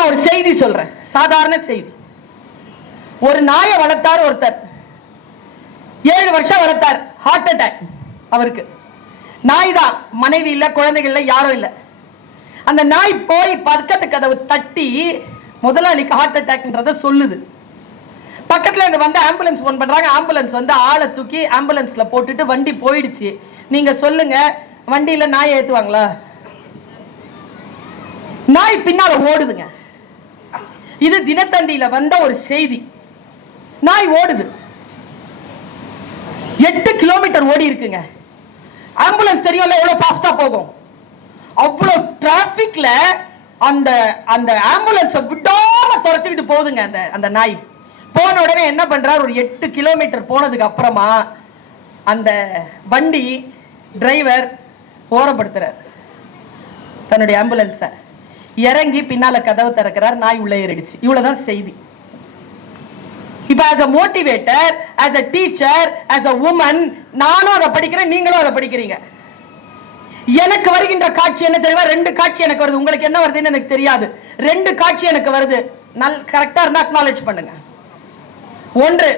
நான் ஒரு செய்தி சொல்றேன். சாதாரண செய்தி. ஒரு நாயை வளர்த்தார் ஒருத்தர். ஏழு வருஷம் வளர்த்தார். ஹார்ட் அட்டாக் அவருக்கு. நாய் தான். மனைவி இல்ல குழந்தைகள் இல்லை யாரும் இல்ல. அந்த நாய் போய் பக்கத்து கதவு தட்டி முதலாளிக்கு ஹார்ட் அட்டாக்ன்றத சொல்லுது. பக்கத்துல இருந்து வந்து ஆம்புலன்ஸ் ஃபோன் பண்றாங்க. ஆம்புலன்ஸ் வந்து ஆளை தூக்கி ஆம்புலன்ஸ்ல போட்டுட்டு வண்டி போயிடுச்சு. நீங்க சொல்லுங்க வண்டியில் நாய் ஏத்துவாங்களா? நாய் பின்னால ஓடுதுங்க. இது தினத்தந்தியில வந்த ஒரு செய்தி. நாய் ஓடுது. எட்டு கிலோமீட்டர் ஓடி இருக்குங்க. ஆம்புலன்ஸ் தெரியும்ல எவ்வளவு ஃபாஸ்டா போகும். அவ்வளவு டிராபிக்ல அந்த அந்த ஆம்புலன்ஸ விடாம துரத்திக்கிட்டு போகுதுங்க அந்த அந்த நாய். போன உடனே என்ன பண்றாரு? ஒரு எட்டு கிலோமீட்டர் போனதுக்கு அப்புறமா அந்த வண்டி டிரைவர் ஓரப்படுத்துறார். தன்னுடைய ஆம்புலன்ஸை. இறங்கி பின்னால கதவு திறக்கிறார் நாய் உள்ள ஏறிடுச்சு. இவ்வளவுதான் செய்தி. இப்ப as a motivator as a teacher as a woman நானும் அதை படிக்கிறேன் நீங்களும் அதை படிக்கிறீங்க. எனக்கு வருகின்ற காட்சி என்ன தெரியுமா? ரெண்டு காட்சி எனக்கு வருது. உங்களுக்கு என்ன வருதுன்னு எனக்கு தெரியாது. ரெண்டு காட்சி எனக்கு வருது. நல் கரெக்டா இருந்தா அக்னாலேஜ் பண்ணுங்க. ஒன்று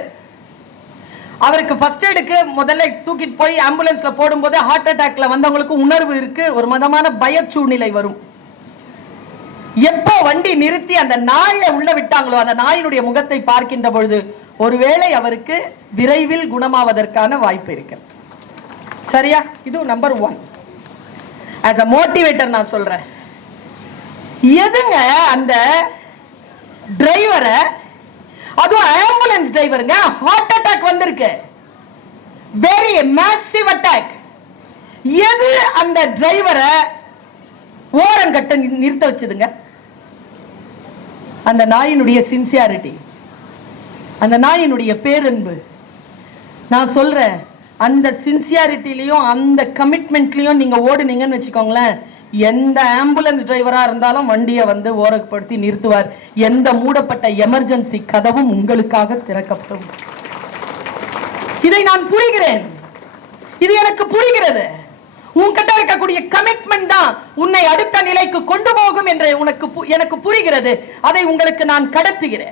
அவருக்கு ஃபர்ஸ்ட் எய்டுக்கு முதல்ல தூக்கிட்டு போய் ஆம்புலன்ஸ்ல போடும்போது ஹார்ட் அட்டாக்ல வந்தவங்களுக்கு உணர்வு இருக்கு. ஒரு மதமான பய சூழ்நிலை வரும். எப்போ வண்டி நிறுத்தி அந்த நாயை உள்ள விட்டாங்களோ அந்த நாயினுடைய முகத்தை பார்க்கின்ற பொழுது ஒருவேளை அவருக்கு விரைவில் குணமாவதற்கான வாய்ப்பு இருக்கு சரியா? இது number one as a motivator நான் சொல்றேன். எதுங்க அந்த டிரைவரை அதுவும் ஆம்புலன்ஸ் டிரைவருங்க ஹார்ட் அட்டாக் வந்திருக்கு. வெரி மேசிவ் அட்டாக் எது அந்த டிரைவரை ஓரம் கட்ட நிறுத்த வச்சதுங்க? அந்த நாயினுடைய சின்சியாரிட்டி அந்த நாயினுடைய பேரன்பு. நான் சொல்றேன் அந்த சின்சியாரிட்டிலையும் அந்த கமிட்மெண்ட்லையும் நீங்க ஓடுனீங்கன்னு வச்சுக்கோங்களேன் எந்த ஆம்புலன்ஸ் டிரைவரா இருந்தாலும் வண்டியை வந்து ஓரப்படுத்தி நிறுத்துவார். எந்த மூடப்பட்ட எமர்ஜென்சி கதவும் உங்களுக்காக திறக்கப்படும். இதை நான் புரிகிறேன். இது எனக்கு புரிகிறது. உன்கிட்ட இருக்கக்கூடிய கமிட்மெண்ட் தான் உன்னை அடுத்த நிலைக்கு கொண்டு போகும் என்று உனக்கு பு- எனக்கு புரிகிறது. அதை உங்களுக்கு நான் கடத்துகிறேன்.